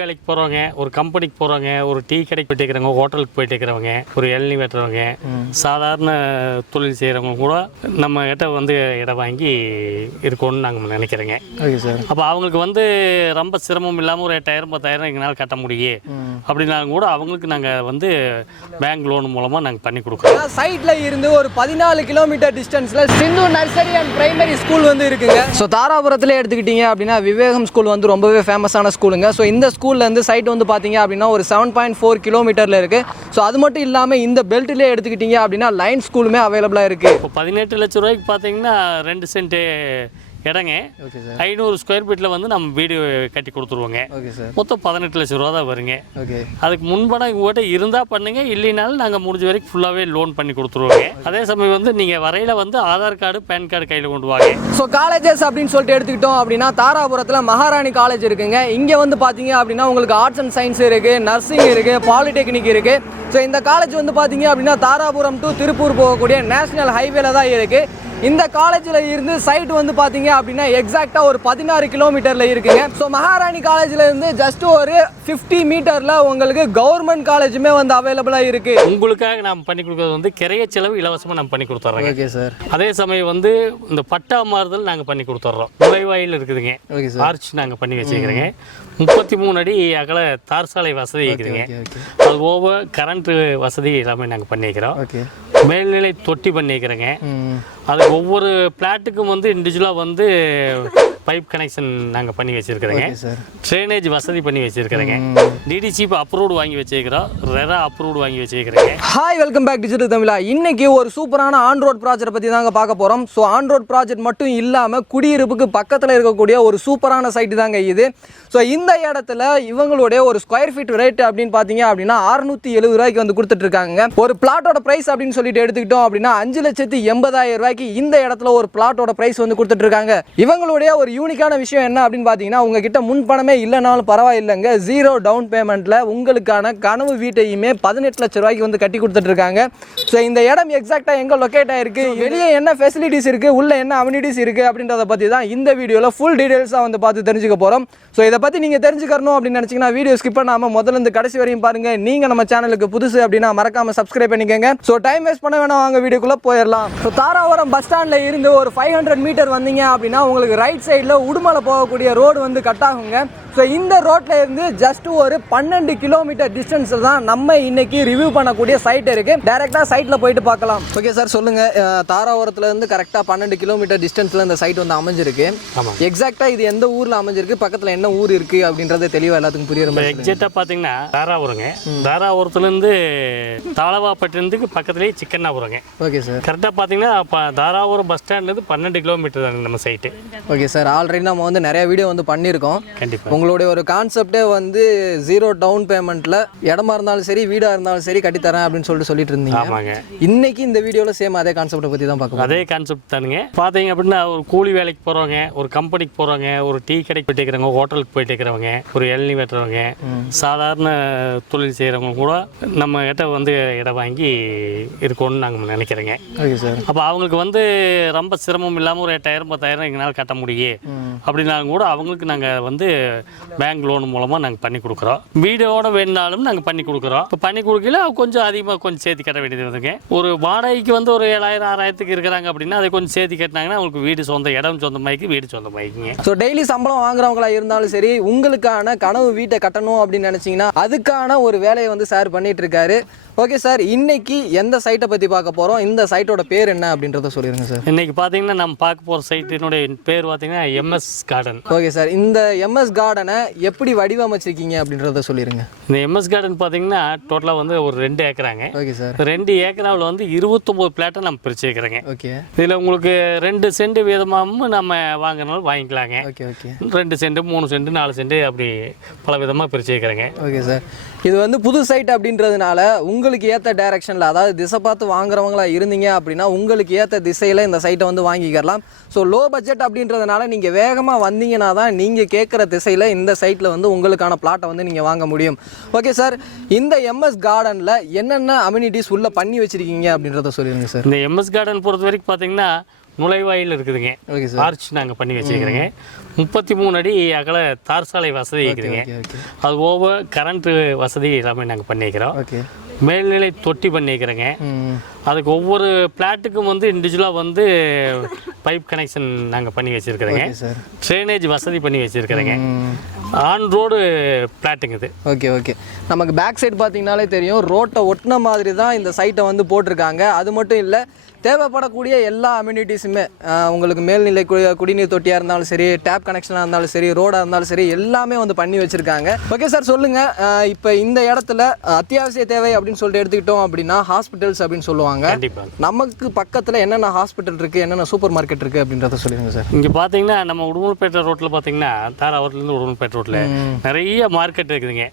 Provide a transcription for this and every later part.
வேலைக்கு போகிறவங்க, ஒரு கம்பெனிக்கு போகிறவங்க, ஒரு டீ கடைக்கு போயிட்டு இருக்கிறவங்க, ஹோட்டலுக்கு போயிட்டு இருக்கிறவங்க, ஒரு இளநீ வெட்டுறவங்க, சாதாரண தொழில் செய்கிறவங்க கூட நம்ம கிட்ட வந்து இடம் வாங்கி இருக்கணும்னு நாங்கள் நினைக்கிறேங்க. Okay sir. அப்போ அவங்களுக்கு வந்து ரொம்ப சிரமம் இல்லாமல் ஒரு 8,000 10,000 எங்களால் கட்ட முடியும் அப்படின்னாலும் கூட அவங்களுக்கு நாங்கள் வந்து பேங்க் லோன் மூலமாக நாங்கள் பண்ணி கொடுக்குறோம். சைட்டில் இருந்து ஒரு 14 கிலோமீட்டர் டிஸ்டன்ஸில் சிந்து நர்சரி அண்ட் பிரைமரி ஸ்கூல் வந்து இருக்குங்க. ஸோ தாராபுரத்தில் எடுத்துக்கிட்டீங்க அப்படின்னா விவேகம் ஸ்கூல் வந்து ரொம்பவே ஃபேமஸான ஸ்கூலுங்க. ஸோ இந்த ஸ்கூல்லேருந்து சைட் வந்து பார்த்தீங்க அப்படின்னா ஒரு 7.4 கிலோமீட்டரில் இருக்குது. ஸோ அது மட்டும் இல்லாமல் இந்த பெல்ட்லேயே எடுத்துக்கிட்டீங்க அப்படின்னா லைன் ஸ்கூலுமே அவைலபிளாக இருக்குது. இப்போ 18 லட்ச ரூபாய்க்கு பார்த்தீங்கன்னா 2 சென்ட் இடங்க 500 ஸ்கொயர் ஃபீட்டில் வந்து நம்ம வீடு கட்டி கொடுத்துருவோங்க. Okay sir. மொத்தம் 18 லட்ச ரூபா தான் வருங்க. ஓகே. அதுக்கு முன்பணம் உங்கள்கிட்ட இருந்தால் பண்ணுங்க, இல்லைனாலும் நாங்கள் முடிஞ்ச வரைக்கும் ஃபுல்லாகவே லோன் பண்ணி கொடுத்துருவோங்க. அதே சமயம் வந்து நீங்கள் வரையில் வந்து ஆதார் கார்டு பேன் கார்டு கையில் கொண்டு வாங்க. ஸோ காலேஜஸ் அப்படின்னு சொல்லிட்டு எடுத்துக்கிட்டோம் அப்படின்னா தாராபுரத்தில் மகாராணி காலேஜ் இருக்குங்க. இங்கே வந்து பார்த்தீங்க அப்படின்னா உங்களுக்கு ஆர்ட்ஸ் அண்ட் சயின்ஸ் இருக்குது, நர்சிங் இருக்குது, பாலிடெக்னிக் இருக்குது. ஸோ இந்த காலேஜ் வந்து பார்த்தீங்க அப்படின்னா தாராபுரம் டு திருப்பூர் போகக்கூடிய நேஷனல் ஹைவேல தான் இருக்குது. இந்த காலேஜில் இருந்து சைட் வந்து பார்த்தீங்க அப்படின்னா எக்ஸாக்டாக ஒரு 16 கிலோமீட்டரில் இருக்குங்க. ஸோ மகாராணி காலேஜில் இருந்து ஜஸ்ட் ஒரு 50 மீட்டரில் உங்களுக்கு கவர்மெண்ட் காலேஜுமே வந்து அவைலபிளாக இருக்குது. உங்களுக்காக நாம் பண்ணி கொடுக்குறது வந்து கிரைய செலவு இலவசமாக நம்ம பண்ணி கொடுத்துட்றோம். Okay sir. அதே சமயம் வந்து இந்த பட்டா மாறுதல் நாங்கள் பண்ணி கொடுத்துட்றோம். நுழைவாயில் இருக்குதுங்க. Okay sir. ஆர்ச் நாங்கள் பண்ணி வச்சுக்கிறேங்க. 33 அடி அகல தார் சாலை வசதி இருக்குதுங்க. அது ஓவர் கரண்ட் வசதி எல்லாமே நாங்கள் பண்ணி வைக்கிறோம். ஓகே. மேல்நிலை தொட்டி பண்ணி வைக்கிறேங்க. அதுக்கு ஒவ்வொரு பிளாட்டுக்கும் வந்து இண்டிவிஜுவலாக வந்து பைப் கனெக்ஷன் நாங்கள் பண்ணி வச்சுருக்கிறோங்க. ட்ரைனேஜ் வசதி பண்ணி வச்சுருக்கிறேங்க. டிடிசி இப்போ அப்ரூவ்டு வாங்கி வச்சுருக்கிறோம். ரெரா அப்ரூவ்டு வாங்கி வச்சுருக்கிறேங்க. ஹாய், வெல்கம் பேக் டிஜிட்டல் தமிழா. இன்னைக்கு ஒரு சூப்பரான ஆன் ரோட் ப்ராஜெக்ட் பற்றி தாங்க பார்க்க போகிறோம். ஸோ ஆன் ரோட் ப்ராஜெக்ட் மட்டும் இல்லாமல் குடியிருப்புக்கு பக்கத்தில் இருக்கக்கூடிய ஒரு சூப்பரான சைட்டு தாங்க இது. ஸோ இந்த இடத்துல இவங்களுடைய ஒரு ஸ்கொயர் ஃபீட் ரேட் அப்படின்னு பார்த்தீங்க அப்படின்னா 670 ரூபாய்க்கு வந்து கொடுத்துட்ருக்காங்க. ஒரு பிளாட்டோட ப்ரைஸ் அப்படின்னு சொல்லிட்டு எடுத்துக்கிட்டோம் அப்படின்னா 5,80,000 ரூபாய்க்கு இந்த இடத்துல ஒரு பிளாட்டோட ப்ரைஸ் வந்து கொடுத்துட்ருக்காங்க. இவங்களுடைய ஒரு யூனிக்கான விஷயம் என்ன அப்படின்னு பார்த்தீங்கன்னா உங்ககிட்ட முன்பணமே இல்லைனாலும் பரவாயில்லைங்க, 0 டவுன் பேமெண்ட்டில் உங்களுக்கான கனவு வீட்டையுமே 18 லட்ச ரூபாய்க்கு வந்து கட்டி கொடுத்துட்ருக்காங்க. ஸோ இந்த இடம் எக்ஸாக்டாக எங்கே லொக்கேட் ஆகிருக்கு, வெளியே என்ன ஃபெசிலிட்டிஸ் இருக்குது, உள்ள என்ன அம்யூனிட்டிஸ் இருக்குது அப்படின்றத பற்றி தான் இந்த வீடியோவில் ஃபுல் டீடைல்ஸாக வந்து பார்த்து தெரிஞ்சுக்க போகிறோம். ஸோ இதை பற்றி நீங்கள் தெரிஞ்சுக்கணும் அப்படின்னு நினச்சிங்கன்னா வீடியோ ஸ்கிப் பண்ணாமல் முதல்ல இருந்து கடைசி வரையும் பாருங்கள். நீங்கள் நம்ம சேனலுக்கு புதுசு அப்படின்னா மறக்காமல் சப்ஸ்கிரைப் பண்ணிக்கோங்க. ஸோ டைம் வேஸ்ட் பண்ண வேணாம், வாங்க வீடியோக்குள்ளே போயிடலாம். ஸோ தாராபுரம் பஸ் ஸ்டாண்டில் இருந்து ஒரு 500 மீட்டர் வந்தீங்க அப்படின்னா உங்களுக்கு ரைட் சைடில் உடுமலை போகக்கூடிய ரோடு வந்து கட் ஆகுங்க. ஸோ இந்த ரோட்டில் இருந்து ஜஸ்ட் ஒரு 12 கிலோமீட்டர் டிஸ்டன்ஸில் தான் நம்ம இன்னைக்கு ரிவ்யூ பண்ணக்கூடிய சைட் இருக்குது. டேரெக்டாக சைட்டில் போயிட்டு பார்க்கலாம். ஓகே சார், சொல்லுங்கள். தாராபுரத்துலேருந்து கரெக்டாக 12 கிலோமீட்டர் டிஸ்டன்ஸில் இந்த சைட் வந்து அமைஞ்சிருக்கு. எக்ஸாக்டாக இது எந்த ஊரில் அமைஞ்சிருக்கு, பக்கத்தில் என்ன ஊர் இருக்குது அப்படின்றத தெளிவாக எல்லாத்துக்கும் புரியுற மாதிரி. எக்ஸாக்டாக பார்த்தீங்கன்னா தாராபுரங்க. தாராபுரத்துலேருந்து தாளவாப்பட்டினத்துக்கு பக்கத்துலேயே சிக்கன்னாபுரங்க. Okay sir. கரெக்டாக பார்த்தீங்கன்னா தாராபுரம் பஸ் ஸ்டாண்ட்லேருந்து 12 கிலோமீட்டர் தாங்க நம்ம சைட்டு. Okay sir. ஆல்ரெடி நம்ம வந்து நிறைய வீடியோ வந்து பண்ணியிருக்கோம். கண்டிப்பாக உங்களுடைய ஒரு கான்செப்டே வந்து 0 டவுன் பேமெண்ட்டில் இடமா இருந்தாலும் சரி வீடாக இருந்தாலும் சரி கட்டித்தரேன் அப்படின்னு சொல்லிட்டு இருந்தீங்க. ஆமாங்க. இன்னைக்கு இந்த வீடியோவில் சேம் அதே கான்செப்டை பற்றி தான் பார்க்கணும். அதே கான்செப்ட் தானுங்க. பார்த்தீங்க அப்படின்னா ஒரு கூலி வேலைக்கு போகிறவங்க, ஒரு கம்பெனிக்கு போகிறவங்க, ஒரு டீ கடைக்கு போயிட்டு இருக்கிறவங்க, ஹோட்டலுக்கு போயிட்டு இருக்கிறவங்க, ஒரு இளநீ வெட்டுறவங்க, சாதாரண தொழில் செய்கிறவங்க கூட நம்ம கிட்ட வந்து இடம் வாங்கி இருக்கணும்னு நாங்கள் நினைக்கிறேங்க. Okay sir. அப்போ அவங்களுக்கு வந்து ரொம்ப சிரமம் இல்லாமல் ஒரு 8,000 10,000 எங்களால் கட்ட முடியும் அப்படின்னாலும் கூட அவங்களுக்கு நாங்கள் வந்து பேங்க் லோன் மூலமாக நாங்கள் பண்ணி கொடுக்குறோம். வீடோட வேணுனாலும் நாங்கள் பண்ணி கொடுக்குறோம். இப்போ பண்ணி கொடுக்கல கொஞ்சம் அதிகமாக கொஞ்சம் சேர்த்து கட்ட வேண்டியது வருதுங்க. ஒரு வாடகைக்கு வந்து ஒரு 7,000 6,000க்கு இருக்கிறாங்க அப்படின்னா அதை கொஞ்சம் சேர்த்து கட்டினாங்கன்னா அவங்களுக்கு வீடு சொந்த இடம் சொந்தமாயிக்கு வீடு சொந்தமாயிக்குங்க. ஸோ டெய்லி சம்பளம் வாங்குறவங்களா இருந்தாலும் சரி உங்களுக்கான கனவு வீட்டை கட்டணும் அப்படின்னு நினச்சிங்கன்னா அதுக்கான ஒரு வேலையை வந்து சார் பண்ணிட்டு இருக்காரு. ஓகே சார், இன்னைக்கு எந்த சைட்டை பற்றி பார்க்க போகிறோம், இந்த சைட்டோட பேர் என்ன அப்படின்றத சொல்லிடுங்க சார். இன்னைக்கு பார்த்தீங்கன்னா நம்ம பார்க்க போகிற சைட்டினுடைய பேர் பார்த்தீங்கன்னா எம்எஸ் கார்டன். ஓகே சார், இந்த எம்எஸ் கார்டனை எப்படி வடிவமைச்சிருக்கீங்க அப்படின்றத சொல்லிடுங்க. இந்த எம்எஸ் கார்டன் பார்த்தீங்கன்னா டோட்டலாக வந்து ஒரு 2 ஏக்கராங்க. Okay sir. 2 ஏக்கராவில் வந்து 29 பிளாட்டை நம்ம பிரிச்சு வைக்கிறோங்க. ஓகே. இதில் உங்களுக்கு 2 சென்ட் வீதமாகவும் நம்ம வாங்கினாலும் வாங்கிக்கலாங்க. Okay okay. 2 cent 3 cent 4 cent அப்படி பல விதமாக பிரிச்சு வைக்கிறேங்க. Okay sir. இது வந்து புது சைட் அப்படின்றதுனால உங்களுக்கு ஏற்ற டைரக்ஷனில், அதாவது திசை பார்த்து வாங்குறவங்களா இருந்தீங்க அப்படின்னா உங்களுக்கு ஏற்ற திசையில் இந்த சைட்டை வந்து வாங்கிக்கலாம். ஸோ லோ பட்ஜெட் அப்படின்றதுனால நீங்கள் வேகமாக வந்தீங்கன்னா தான் நீங்கள் கேட்குற திசையில் இந்த சைட்டில் வந்து உங்களுக்கான பிளாட்டை வந்து நீங்கள் வாங்க முடியும். ஓகே சார், இந்த எம்எஸ் கார்டனில் என்னென்ன அம்யூனிட்டிஸ் உள்ளே பண்ணி வச்சுருக்கீங்க அப்படின்றத சொல்லிடுங்க சார். இந்த எம்எஸ் கார்டன் பொறுத்த வரைக்கும் பார்த்தீங்கன்னா நுழைவாயில் இருக்குதுங்க. Okay sir. ஆர்ச் நாங்கள் பண்ணி வச்சுருக்கிறேங்க. 33 அடி அகல தார் சாலை வசதி இருக்குதுங்க. அது ஓவர் கரண்ட்டு வசதி எல்லாமே நாங்கள் பண்ணிக்கிறோம். ஓகே. மேல்நிலை தொட்டி பண்ணிக்கிறேங்க. அதுக்கு ஒவ்வொரு பிளாட்டுக்கும் வந்து இண்டிவிஜுவலாக வந்து பைப் கனெக்ஷன் நாங்கள் பண்ணி வச்சுருக்கிறேங்க. ட்ரைனேஜ் வசதி பண்ணி வச்சுருக்கிறேங்க. ஆன் ரோடு பிளாட்டுங்க இது. Okay okay. நமக்கு பேக் சைடு பார்த்தீங்கனாலே தெரியும், ரோட்டை ஒட்டின மாதிரி தான் இந்த சைட்டை வந்து போட்டிருக்காங்க. அது மட்டும் இல்லை, தேவைப்படக்கூடிய எல்லா அம்யூனிட்டிஸுமே உங்களுக்கு மேல்நிலை குடிநீர் தொட்டியாக இருந்தாலும் சரி, டேப் கனெக்ஷனாக இருந்தாலும் சரி, ரோடாக இருந்தாலும் சரி, எல்லாமே வந்து பண்ணி வச்சுருக்காங்க. ஓகே சார், சொல்லுங்கள், இப்போ இந்த இடத்துல அத்தியாவசிய தேவை அப்படின்னு சொல்லிட்டு எடுத்துக்கிட்டோம் அப்படின்னா ஹாஸ்பிட்டல்ஸ் அப்படின்னு சொல்லுவாங்க. நமக்கு பக்கத்தில் என்னென்ன ஹாஸ்பிட்டல் இருக்குது, என்னென்ன சூப்பர் மார்க்கெட் இருக்குது அப்படின்றத சொல்லிடுங்க சார். இங்கே பார்த்தீங்கன்னா நம்ம உடுமலைப்பேட்டை ரோட்டில் பார்த்தீங்கன்னா தாராபுரத்துலேருந்து உடுமலைப்பேட்டை ரோட்டில் நிறைய மார்க்கெட் இருக்குதுங்க.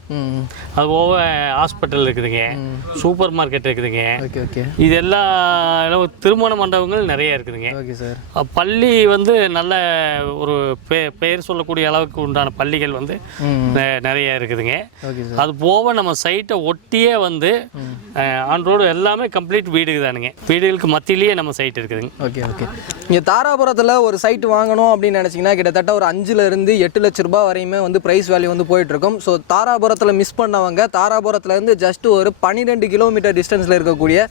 அது போக ஹாஸ்பிட்டல் இருக்குதுங்க, சூப்பர் மார்க்கெட் இருக்குதுங்க. Okay okay. இது எல்லாம் திருமண மண்டபங்கள் நிறைய இருக்குதுங்க. Okay sir. பள்ளி வந்து நல்ல ஒரு பெயர் சொல்லக்கூடிய அளவுக்கு உண்டான பள்ளிகள் வந்து நிறைய இருக்குதுங்க. அது போக நம்ம சைட்டை ஒட்டியே வந்து ஆன் ரோடு எல்லாமே கம்ப்ளீட் வீடு தானுங்க. வீடுகளுக்கு மத்தியிலேயே நம்ம சைட் இருக்குதுங்க. Okay okay. இங்கே தாராபுரத்தில் ஒரு சைட் வாங்கணும் அப்படின்னு நினச்சிங்கன்னா கிட்டத்தட்ட ஒரு 5 to 8 லட்ச ரூபாய் வரையுமே வந்து ப்ரைஸ் வேல்யூ வந்து போயிட்டுருக்கும். ஸோ தாராபுரத்தில் மிஸ் பண்ணவங்க தாராபுரத்துலேருந்து ஜஸ்ட் ஒரு 12 கிலோமீட்டர் டிஸ்டன்ஸில் இருக்கக்கூடிய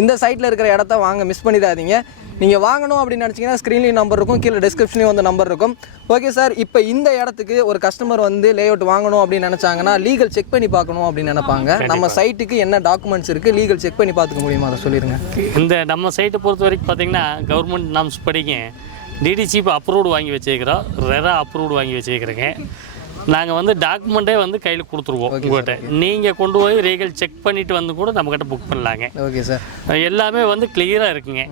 இந்த சைட்டில் இருக்கிற இடத்த வாங்க மிஸ் பண்ணிடாதீங்க. நீங்கள் வாங்கணும் அப்படின்னு நினச்சிங்கன்னா ஸ்க்ரீன்லேயும் நம்பர் இருக்கும், கீழே டிஸ்கிரிப்ஷன்லேயும் வந்து நம்பர் இருக்கும். ஓகே சார், இப்போ இந்த இடத்துக்கு ஒரு கஸ்டமர் வந்து லே அவுட் வாங்கணும் அப்படின்னு நினச்சாங்கன்னா லீகல் செக் பண்ணி பார்க்கணும் அப்படின்னு நினைப்பாங்க. நம்ம சைட்டுக்கு என்ன டாக்குமெண்ட்ஸ் இருக்குது, லீகல் செக் பண்ணி பார்த்துக்க முடியுமா, அதை சொல்லிடுங்க. இந்த நம்ம சைட்டை பொறுத்த வரைக்கும் பார்த்தீங்கன்னா கவர்மெண்ட் நாம்ஸ் படிங்க டிடிசி அப்ரூவ்டு வாங்கி வச்சுருக்கிறோம், ரெரா அப்ரூவ்டு வாங்கி வச்சுருக்கிறேங்க. நாங்கள் வந்து டாக்குமெண்ட்டே வந்து கையில் கொடுத்துருவோம் உங்கள்கிட்ட. நீங்கள் கொண்டு போய் லீகல் செக் பண்ணிவிட்டு வந்து கூட நம்மக்கிட்ட புக் பண்ணலாங்க. Okay sir. எல்லாமே வந்து கிளியராக இருக்குங்க,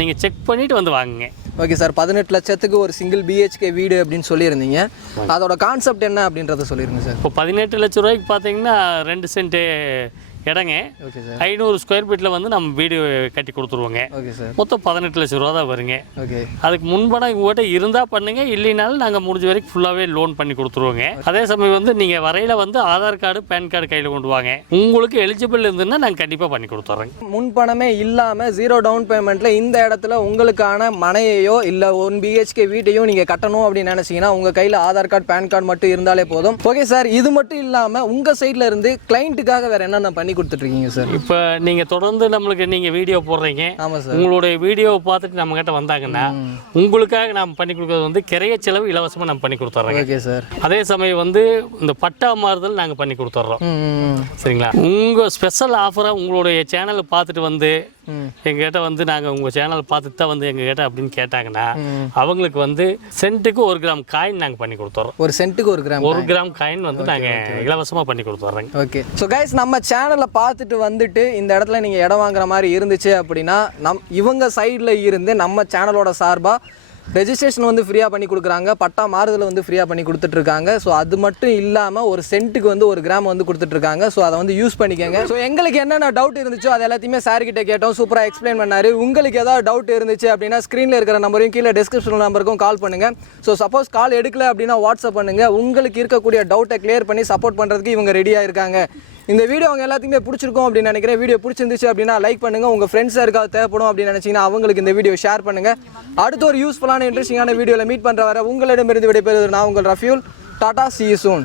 நீங்கள் செக் பண்ணிவிட்டு வந்து வாங்குங்க. Okay sir. 18 லட்சத்துக்கு ஒரு சிங்கிள் BHK வீடு அப்படின்னு சொல்லியிருந்தீங்க. அதோட கான்செப்ட் என்ன அப்படின்றத சொல்லிடுங்க சார். இப்போ 18 லட்ச ரூபாய்க்கு பார்த்தீங்கன்னா 2 சென்ட் இடங்க. 500 ஸ்கொயர் ஃபீட்டில் வந்து நம்ம வீடு கட்டி கொடுத்துருவோங்க. Okay sir. மொத்தம் 18 லட்ச ரூபா தான் வருங்க. ஓகே. அதுக்கு முன்பணம் உங்கள்கிட்ட இருந்தால் பண்ணுங்க, இல்லைனாலும் நாங்கள் முடிஞ்ச வரைக்கும் ஃபுல்லாகவே லோன் பண்ணி கொடுத்துருவோங்க. அதே சமயம் வந்து நீங்கள் வரையில் வந்து ஆதார் கார்டு பேன் கார்டு கையில் கொண்டு வாங்க. உங்களுக்கு எலிஜிபிள் இருந்துன்னா நாங்கள் கண்டிப்பாக பண்ணி கொடுத்துட்றோங்க. முன்பணமே இல்லாமல் 0 டவுன் பேமெண்ட்டில் இந்த இடத்துல உங்களுக்கான மனையையோ இல்லை 1 BHK வீட்டையும் நீங்கள் கட்டணும் அப்படின்னு நினச்சிங்கன்னா உங்கள் கையில் ஆதார் கார்டு பேன் கார்டு மட்டும் இருந்தாலே போதும். ஓகே சார், இது மட்டும் இல்லாமல் உங்கள் சைடில் இருந்து கிளைண்ட்டுக்காக வேறு என்னென்ன பண்ணி கொடுத்துட்ருக்கீங்க சார்? இப்போ நீங்கள் தொடர்ந்து நம்மளுக்கு நீங்கள் வீடியோ போடுறீங்க. ஆமாம் சார். உங்களுடைய வீடியோவை பார்த்துட்டு நம்மகிட்ட வந்தாங்கன்னா உங்களுக்காக நாம் பண்ணி கொடுக்குறது வந்து கிரைய செலவு இலவசமாக நம்ம பண்ணி கொடுத்துட்றோம். Okay sir. அதே சமயம் வந்து இந்த பட்டா மாறுதல் நாங்கள் பண்ணி கொடுத்துட்றோம். சரிங்களா? உங்கள் ஸ்பெஷல் ஆஃபராக உங்களுடைய சேனலை பார்த்துட்டு வந்து எங்ககிட்ட வந்து நாங்கள் உங்கள் சேனல் பார்த்துட்டு தான் வந்து எங்ககிட்ட அப்படின்னு கேட்டாங்கன்னா அவங்களுக்கு வந்து சென்ட்டுக்கு 1 கிராம் காயின் நாங்கள் பண்ணி கொடுத்துட்றோம். ஒரு சென்ட்டுக்கு 1 கிராம் காயின் வந்து நாங்கள் இலவசமாக பண்ணி கொடுத்துட்றோங்க. ஓகே. ஸோ கைஸ், நம்ம சேனலை பார்த்துட்டு வந்துட்டு இந்த இடத்துல நீங்கள் இடம் வாங்குற மாதிரி இருந்துச்சு அப்படின்னா இவங்க சைடில் இருந்து நம்ம சேனலோட சார்பாக ரெஜிஸ்ட்ரேஷன் வந்து ஃப்ரீயாக பண்ணி கொடுக்குறாங்க, பட்டா மாறுதல் வந்து ஃப்ரீயாக பண்ணி கொடுத்துட்ருக்காங்க. ஸோ அது மட்டும் இல்லாமல் ஒரு சென்ட்டுக்கு வந்து 1 கிராம் வந்து கொடுத்துட்ருக்காங்க. ஸோ அதை வந்து யூஸ் பண்ணிக்கோங்க. ஸோ எங்களுக்கு என்னென்ன டவுட் இருந்துச்சோ அது எல்லாத்தையுமே சார்கிட்ட கேட்டோம், சூப்பராக எக்ஸ்பிளைன் பண்ணார். உங்களுக்கு ஏதாவது டவுட் இருந்துச்சு அப்படின்னா ஸ்க்ரீனில் இருக்கிற நம்பரையும் கீழே டிஸ்கிரிப்ஷன் நம்பருக்கும் கால் பண்ணுங்கள். ஸோ சப்போஸ் கால் எடுக்கல அப்படின்னா வாட்ஸ்அப் பண்ணுங்கள். உங்களுக்கு இருக்கக்கூடிய டவுட்டை கிளியர் பண்ணி சப்போர்ட் பண்ணுறதுக்கு இவங்க ரெடியாக இருக்காங்க. இந்த வீடியோ அவங்க எல்லாத்துக்குமே பிடிச்சிருக்கும் அப்படின்னு நினைக்கிறேன். வீடியோ பிடிச்சிருந்துச்சு அப்படின்னா லைக் பண்ணுங்கள். உங்கள் ஃப்ரெண்ட்ஸ் யாருக்காவது தேவைப்படும் அப்படின்னு நினச்சிங்கன்னா அவங்களுக்கு இந்த வீடியோ ஷேர் பண்ணுங்கள். அடுத்த ஒரு யூஸ்ஃபுல்லான இன்ட்ரெஸ்டிங்கான வீடியோவில் மீட் பண்ணுற வர உங்களிடமிருந்து விடைபெறுவது நான் உங்கள் Rafiul. Tata, see you soon.